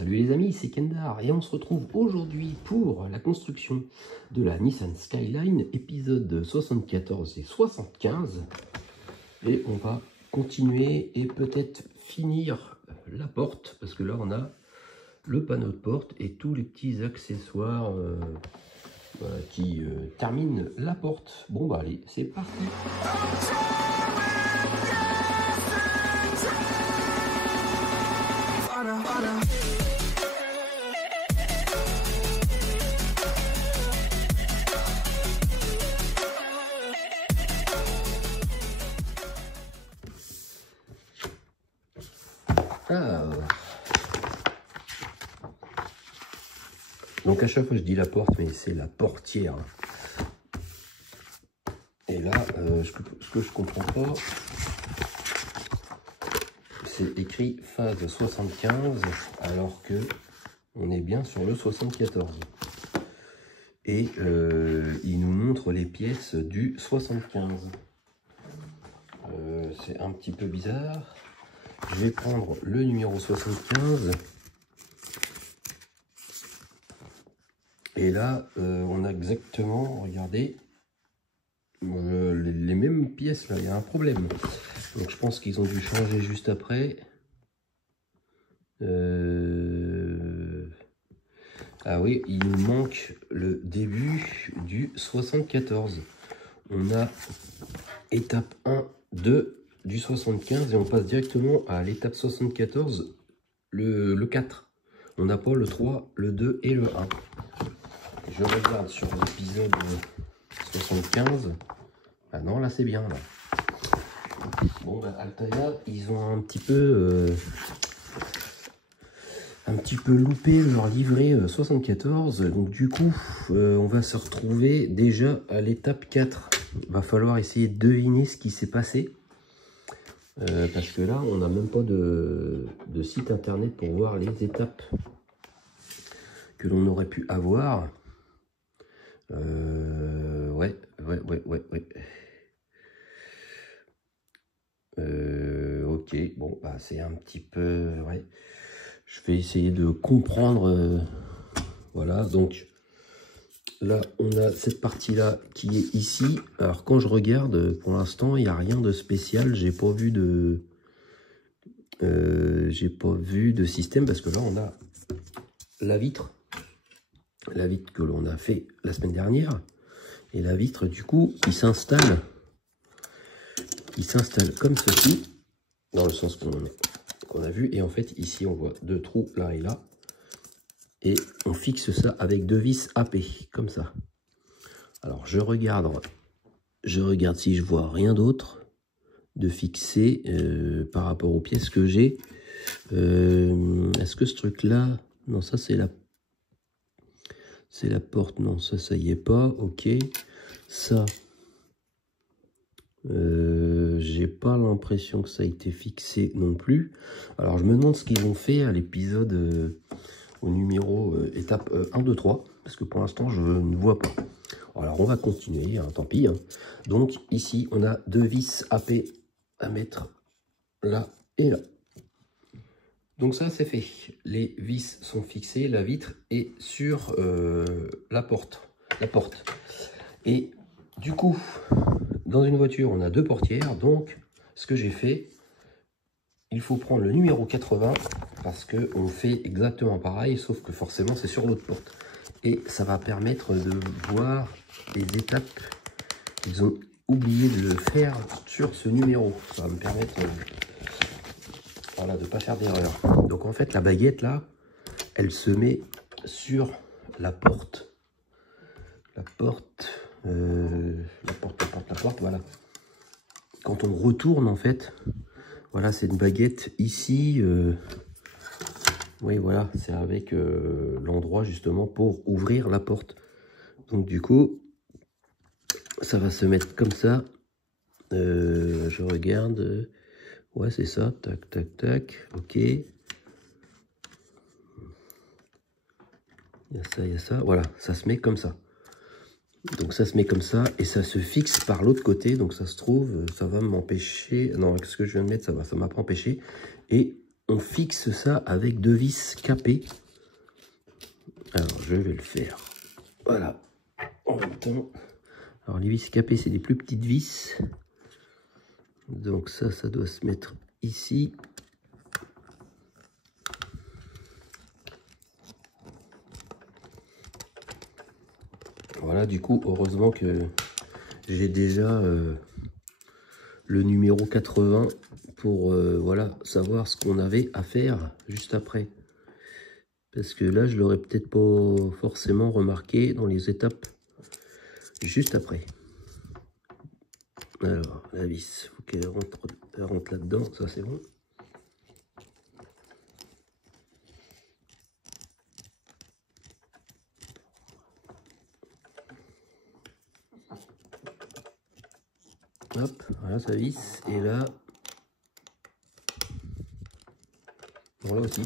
Salut les amis, c'est Kendar et on se retrouve aujourd'hui pour la construction de la Nissan Skyline, épisode 74 et 75. Et on va continuer et peut-être finir la porte, parce que là on a le panneau de porte et tous les petits accessoires qui terminent la porte. Bon bah allez, c'est parti. Donc à chaque fois je dis la porte, mais c'est la portière. Et là, ce que je comprends pas, c'est écrit phase 75, alors que on est bien sur le 74. Et il nous montre les pièces du 75. C'est un petit peu bizarre. Je vais prendre le numéro 75. Et là, on a exactement, regardez, les mêmes pièces. Là, il y a un problème. Donc je pense qu'ils ont dû changer juste après. Ah oui, il nous manque le début du 74. On a étape 1, 2 du 75 et on passe directement à l'étape 74, le 4. On n'a pas le 3, le 2 et le 1. Je regarde sur l'épisode 75. Ah non, là c'est bien là. Bon, bah, Altaïa, ils ont un petit peu loupé leur livret 74. Donc du coup, on va se retrouver déjà à l'étape 4. Il va falloir essayer de deviner ce qui s'est passé. Parce que là, on n'a même pas de site internet pour voir les étapes que l'on aurait pu avoir. Ouais. Ok, bon, bah c'est un petit peu... Ouais. Je vais essayer de comprendre. Voilà, donc là, on a cette partie-là qui est ici. Alors, quand je regarde, pour l'instant, il n'y a rien de spécial. J'ai pas vu de... système, parce que là, on a la vitre. La vitre que l'on a fait la semaine dernière. Et la vitre, du coup, il s'installe comme ceci, dans le sens qu'on a vu. Et en fait, ici, on voit deux trous, là et là. Et on fixe ça avec deux vis AP, comme ça. Alors, je regarde si je vois rien d'autre de fixé par rapport aux pièces que j'ai. Est-ce que ce truc-là... Non, ça, c'est la porte. Non, ça y est pas. Ok. Ça... j'ai pas l'impression que ça a été fixé non plus. Alors je me demande ce qu'ils ont fait à l'épisode au numéro étape 1, 2, 3, parce que pour l'instant je ne vois pas. Alors on va continuer, hein, tant pis. Hein. Donc ici on a deux vis AP à mettre là et là. Donc ça c'est fait. Les vis sont fixées, la vitre est sur la porte. Et du coup, dans une voiture, on a deux portières. Donc, ce que j'ai fait, il faut prendre le numéro 80 parce qu'on fait exactement pareil, sauf que forcément, c'est sur l'autre porte. Et ça va permettre de voir les étapes qu'ils ont oublié de le faire sur ce numéro. Ça va me permettre voilà, de ne pas faire d'erreur. Donc, en fait, la baguette, là, elle se met sur la porte. La porte, voilà. Quand on retourne, en fait, voilà, c'est une baguette ici. Oui, voilà, c'est avec l'endroit justement pour ouvrir la porte. Donc du coup, ça va se mettre comme ça. Je regarde. Ouais, c'est ça. Tac, tac, tac. Ok. Il y a ça. Voilà, ça se met comme ça. Donc ça se met comme ça et ça se fixe par l'autre côté. Donc ça se trouve, ça va m'empêcher. Non, avec ce que je viens de mettre, ça m'a pas empêché. Et on fixe ça avec 2 vis capées. Alors, je vais le faire. Voilà. En même temps. Alors, les vis capées, c'est des plus petites vis. Donc ça doit se mettre ici. Voilà, du coup, heureusement que j'ai déjà le numéro 80 pour voilà, savoir ce qu'on avait à faire juste après. Parce que là, je l'aurais peut-être pas forcément remarqué dans les étapes juste après. Alors, la vis, il faut qu'elle rentre là-dedans, ça c'est bon. Hop, voilà, ça visse. Et là, bon là aussi,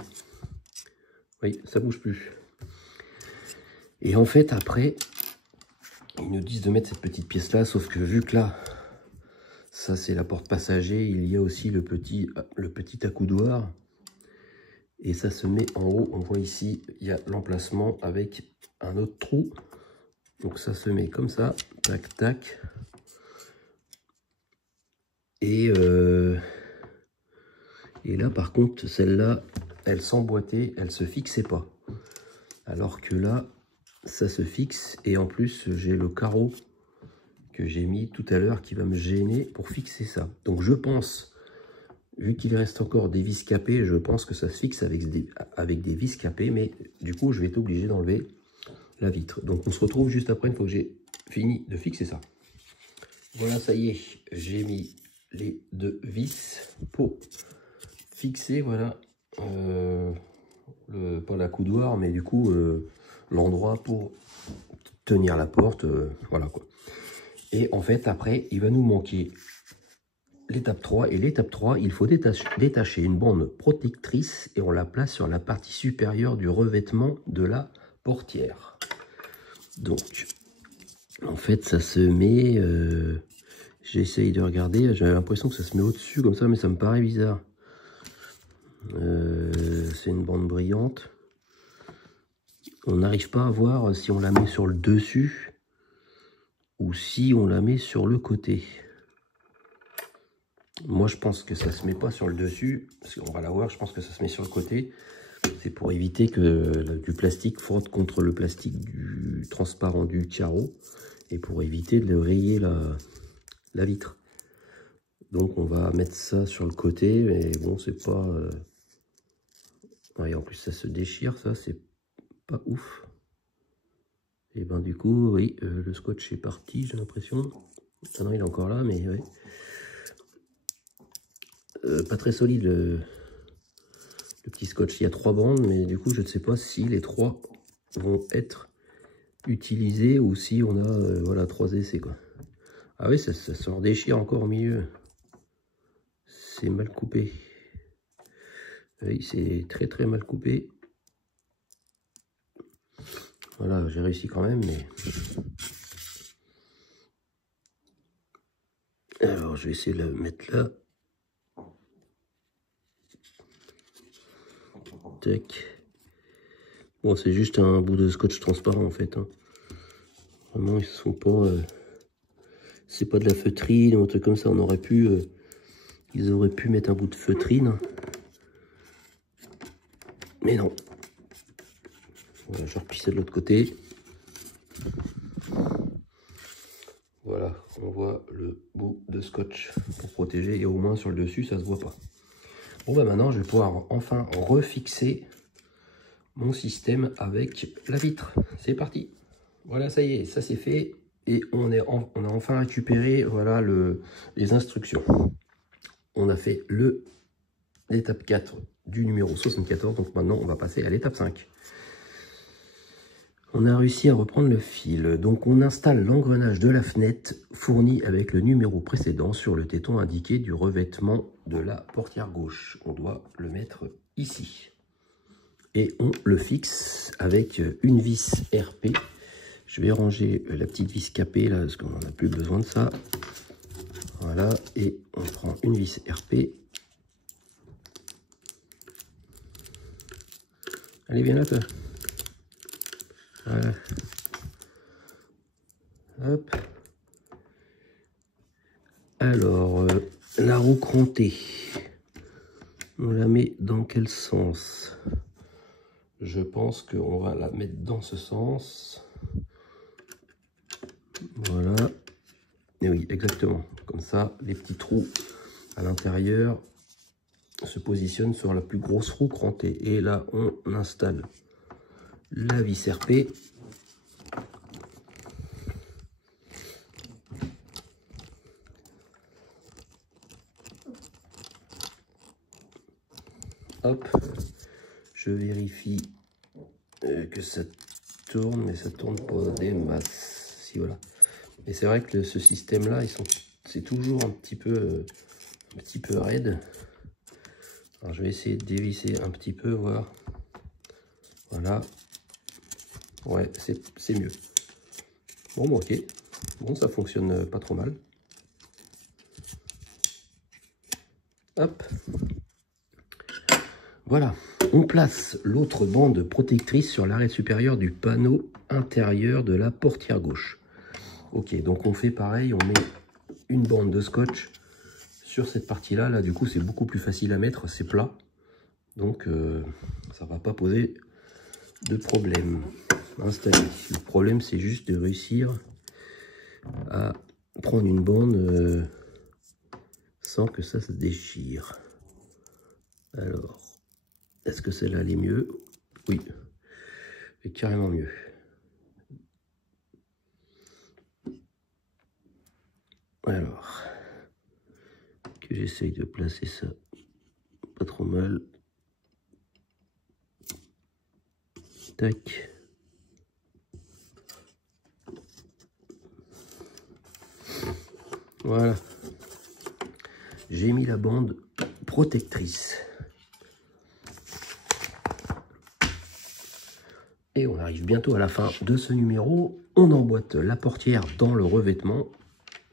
oui, ça bouge plus. Et en fait, après, ils nous disent de mettre cette petite pièce là, sauf que vu que là, ça c'est la porte passager, il y a aussi le petit accoudoir. Et ça se met en haut, on voit ici, il y a l'emplacement avec un autre trou. Donc ça se met comme ça, tac, tac. Et là, par contre, celle-là, elle s'emboîtait, elle se fixait pas. Alors que là, ça se fixe. Et en plus, j'ai le carreau que j'ai mis tout à l'heure qui va me gêner pour fixer ça. Donc je pense, vu qu'il reste encore des vis capées, je pense que ça se fixe avec des vis capées. Mais du coup, je vais être obligé d'enlever la vitre. Donc on se retrouve juste après, une fois que j'ai fini de fixer ça. Voilà, ça y est, j'ai mis les 2 vis pour fixer, voilà, pas l'accoudoir, mais du coup, l'endroit pour tenir la porte, voilà quoi. Et en fait, après, il va nous manquer l'étape 3. Et l'étape 3, il faut détacher une bande protectrice et on la place sur la partie supérieure du revêtement de la portière. Donc, en fait, ça se met... j'essaye de regarder, j'avais l'impression que ça se met au-dessus comme ça, mais ça me paraît bizarre. C'est une bande brillante. On n'arrive pas à voir si on la met sur le dessus ou si on la met sur le côté. Moi, je pense que ça se met pas sur le dessus, parce qu'on va la voir, je pense que ça se met sur le côté. C'est pour éviter que du plastique frotte contre le plastique du transparent du carreau et pour éviter de rayer la vitre. Donc on va mettre ça sur le côté, mais bon, c'est pas... Ouais, en plus ça se déchire, ça c'est pas ouf. Et ben du coup, oui, le scotch est parti, j'ai l'impression. Ah non, il est encore là, mais ouais. Pas très solide le petit scotch. Il y a 3 bandes, mais du coup je ne sais pas si les 3 vont être utilisés ou si on a voilà 3 essais quoi. Ah oui, ça se redéchire encore au milieu. C'est mal coupé. Oui, c'est très très mal coupé. Voilà, j'ai réussi quand même, mais... Alors, je vais essayer de la mettre là. Tac. Bon, c'est juste un bout de scotch transparent, en fait. Hein. Vraiment, ils sont pas... c'est pas de la feutrine ou un truc comme ça. On aurait pu... ils auraient pu mettre un bout de feutrine. Mais non. Voilà, je replie ça de l'autre côté. Voilà, on voit le bout de scotch pour protéger. Et au moins, sur le dessus, ça se voit pas. Bon, bah maintenant, je vais pouvoir enfin refixer mon système avec la vitre. C'est parti. Voilà, ça y est, ça c'est fait. Et on a enfin récupéré voilà, les instructions. On a fait l'étape 4 du numéro 74. Donc maintenant, on va passer à l'étape 5. On a réussi à reprendre le fil. Donc on installe l'engrenage de la fenêtre fourni avec le numéro précédent sur le téton indiqué du revêtement de la portière gauche. On doit le mettre ici. Et on le fixe avec une vis RP. Je vais ranger la petite vis capée là parce qu'on n'en a plus besoin de ça. Voilà, et on prend une vis RP. Allez, viens là, toi. Voilà. Hop. Alors, la roue crontée, on la met dans quel sens? Je pense qu'on va la mettre dans ce sens. Voilà. Et oui, exactement. Comme ça, les petits trous à l'intérieur se positionnent sur la plus grosse roue crontée. Et là, on installe la vis RP. Hop, je vérifie que ça tourne, mais ça tourne pas des masses. Si, voilà. Et c'est vrai que ce système-là, c'est toujours un petit peu raide. Alors je vais essayer de dévisser un petit peu, voir. Voilà. Ouais, c'est mieux. Bon, bon, ok. Bon, ça fonctionne pas trop mal. Hop. Voilà. On place l'autre bande protectrice sur l'arête supérieure du panneau intérieur de la portière gauche. Ok, donc on fait pareil, on met une bande de scotch sur cette partie-là. Là, du coup, c'est beaucoup plus facile à mettre, c'est plat. Donc, ça va pas poser de problème. Installé. Le problème, c'est juste de réussir à prendre une bande sans que ça se déchire. Alors, est-ce que celle-là, elle est mieux? Oui, c'est carrément mieux. Alors, que j'essaye de placer ça pas trop mal. Tac. Voilà. J'ai mis la bande protectrice. Et on arrive bientôt à la fin de ce numéro. On emboîte la portière dans le revêtement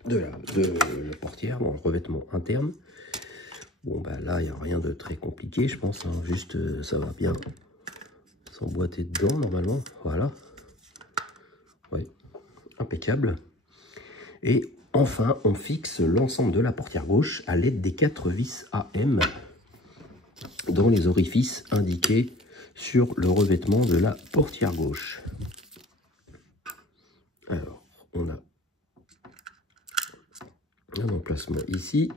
de la portière, dans le revêtement interne. Bon, bah là, il n'y a rien de très compliqué, je pense. Hein. Juste, ça va bien s'emboîter dedans, normalement. Voilà. Ouais, impeccable. Et enfin, on fixe l'ensemble de la portière gauche à l'aide des 4 vis AM dans les orifices indiqués sur le revêtement de la portière gauche. Alors, on a un emplacement ici.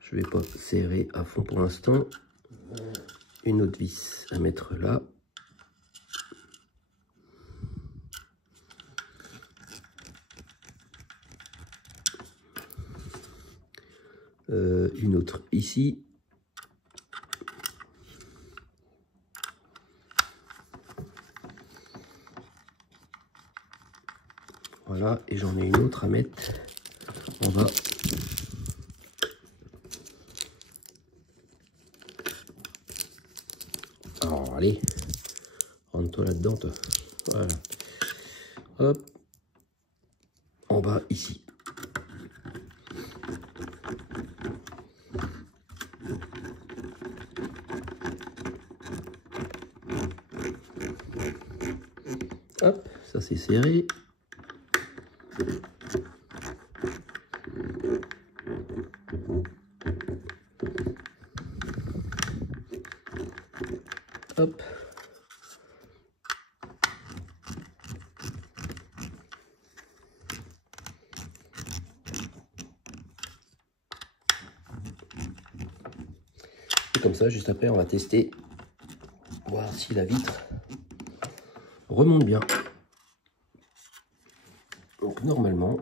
Je ne vais pas serrer à fond pour l'instant. Une autre vis à mettre là. Une autre ici. Voilà, et j'en ai une autre à mettre en bas. Alors, allez, rentre-toi là-dedans, toi. Voilà. Hop. En bas, ici. Hop, ça c'est serré. Hop. Et comme ça, juste après, on va tester, voir si la vitre remonte bien. Donc normalement,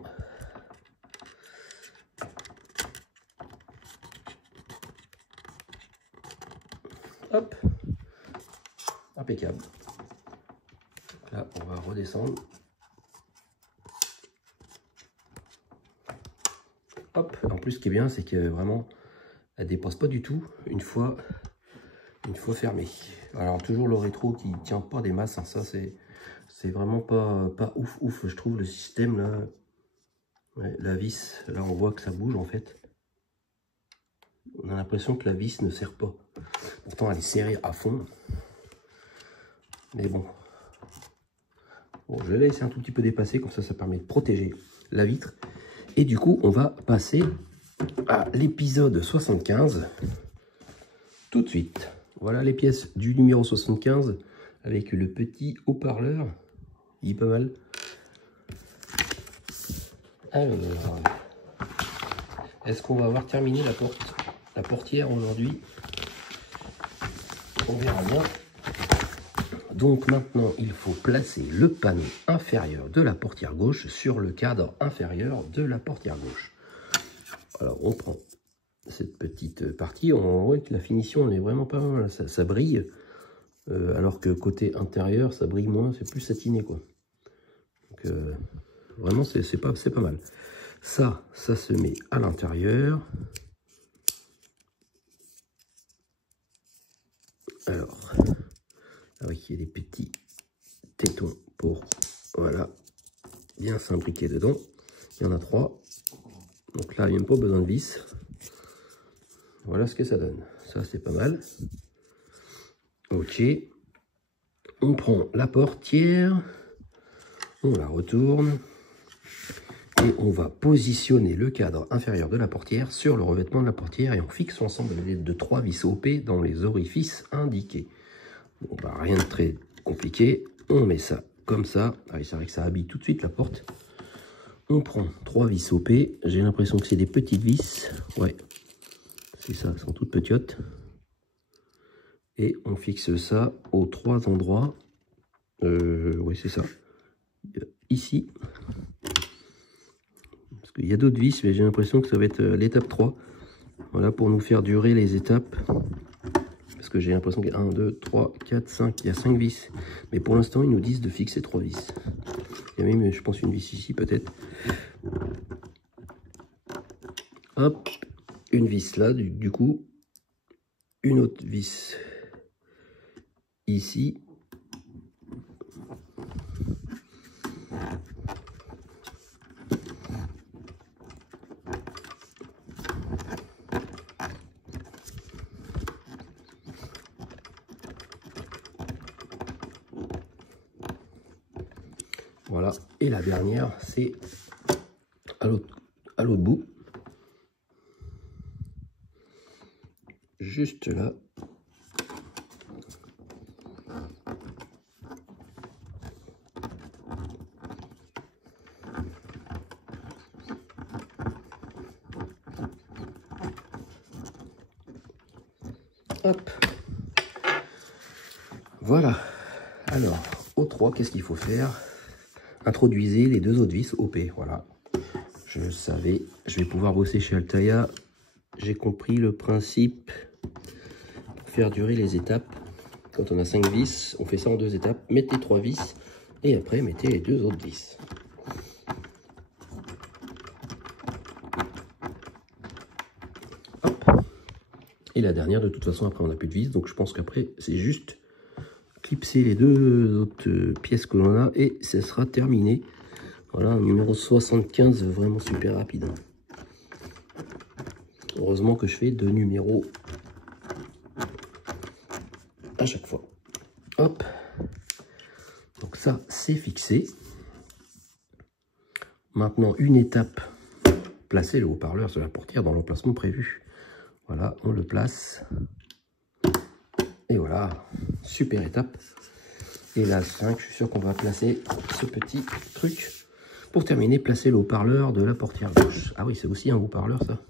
hop, impeccable. Là, on va redescendre. Hop, en plus, ce qui est bien, c'est que vraiment, elle dépasse pas du tout une fois fermée. Alors, toujours le rétro qui tient pas des masses, hein, ça c'est vraiment pas ouf, je trouve, le système là. Ouais, la vis, là on voit que ça bouge en fait. On a a l'impression que la vis ne serre pas. Pourtant, elle est serrée à fond. Mais bon. Bon, je vais la laisser un tout petit peu dépasser, comme ça permet de protéger la vitre. Et du coup, on va passer à l'épisode 75 tout de suite. Voilà les pièces du numéro 75 avec le petit haut-parleur. Il est pas mal. Alors, est-ce qu'on va avoir terminé la portière aujourd'hui? On verra bien. Donc maintenant, il faut placer le panneau inférieur de la portière gauche sur le cadre inférieur de la portière gauche. Alors, on prend cette petite partie. On voit que la finition elle est vraiment pas mal. Ça brille. Alors que côté intérieur, ça brille moins. C'est plus satiné, quoi. Donc, vraiment, c'est pas mal. Ça se met à l'intérieur. Alors, avec il y a des petits tétons pour, voilà, bien s'imbriquer dedans. Il y en a 3. Donc là, il n'y a même pas besoin de vis. Voilà ce que ça donne. Ça, c'est pas mal. Ok. On prend la portière. On la retourne. Et on va positionner le cadre inférieur de la portière sur le revêtement de la portière. Et on fixe ensemble à l'aide de 3 vis OP dans les orifices indiqués. Bon, bah, rien de très compliqué. On met ça comme ça. Ah, c'est vrai que ça habille tout de suite la porte. On prend 3 vis OP. J'ai l'impression que c'est des petites vis. Ouais, c'est ça, elles sont toutes petiotes. Et on fixe ça aux 3 endroits. Oui, c'est ça. Ici. Parce qu'il y a d'autres vis, mais j'ai l'impression que ça va être l'étape 3. Voilà, pour nous faire durer les étapes. Parce que j'ai l'impression qu'il y a 1, 2, 3, 4, 5. Il y a 5 vis. Mais pour l'instant, ils nous disent de fixer 3 vis. Il y a même, je pense, une vis ici, peut-être. Hop. Une vis là, du coup. Une autre vis ici. Voilà, et la dernière, c'est à l'autre bout. Juste là. Hop. Voilà. Alors, au 3, qu'est-ce qu'il faut faire? Introduisez les 2 autres vis OP. Voilà. Je le savais. Je vais pouvoir bosser chez Altaïa. J'ai compris le principe. Pour faire durer les étapes. Quand on a 5 vis, on fait ça en 2 étapes. Mettez 3 vis. Et après, mettez les 2 autres vis. Hop. Et la dernière, de toute façon, après, on n'a plus de vis. Donc, je pense qu'après, c'est juste clipser les 2 autres pièces que l'on a et ça sera terminé. Voilà, un numéro 75 vraiment super rapide. Heureusement que je fais 2 numéros à chaque fois. Hop. Donc ça, c'est fixé. Maintenant, une étape, placer le haut-parleur sur la portière dans l'emplacement prévu. Voilà, on le place. Et voilà, super étape. Et la 5, je suis sûr qu'on va placer ce petit truc. Pour terminer, placer le haut-parleur de la portière gauche. Ah oui, c'est aussi un haut-parleur, ça.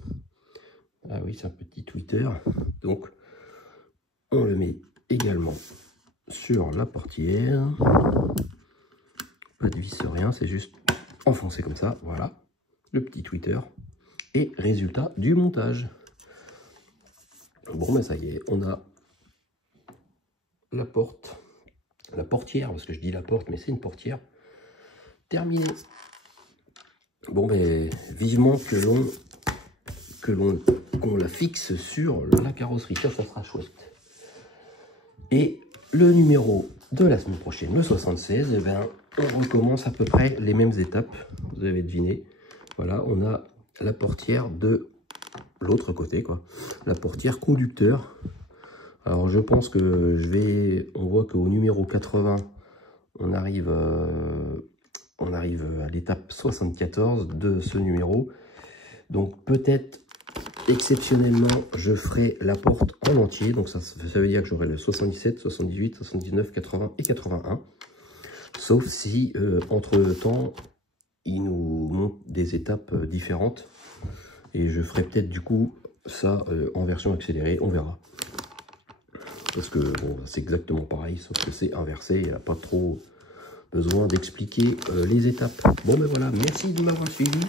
Ah oui, c'est un petit tweeter. Donc, on le met également sur la portière. Pas de vis, rien, c'est juste enfoncé comme ça. Voilà, le petit tweeter. Et résultat du montage. Bon, ben ça y est, on a la portière, parce que je dis la porte, mais c'est une portière, terminée. Bon, ben, vivement qu'on la fixe sur la carrosserie, ça sera chouette. Et le numéro de la semaine prochaine, le 76, eh ben, on recommence à peu près les mêmes étapes, vous avez deviné. Voilà, on a la portière de l'autre côté, quoi. La portière conducteur. Alors je pense que on voit qu'au numéro 80, on arrive à l'étape 74 de ce numéro. Donc peut-être exceptionnellement, je ferai la porte en entier. Donc ça veut dire que j'aurai le 77, 78, 79, 80 et 81. Sauf si, entre-temps, il nous montre des étapes différentes. Et je ferai peut-être du coup ça en version accélérée, on verra. Parce que bon, c'est exactement pareil, sauf que c'est inversé. Il n'y a pas trop besoin d'expliquer les étapes. Bon ben voilà, merci de m'avoir suivi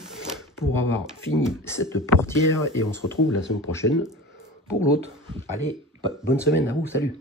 pour avoir fini cette portière. Et on se retrouve la semaine prochaine pour l'autre. Allez, bonne semaine à vous, salut!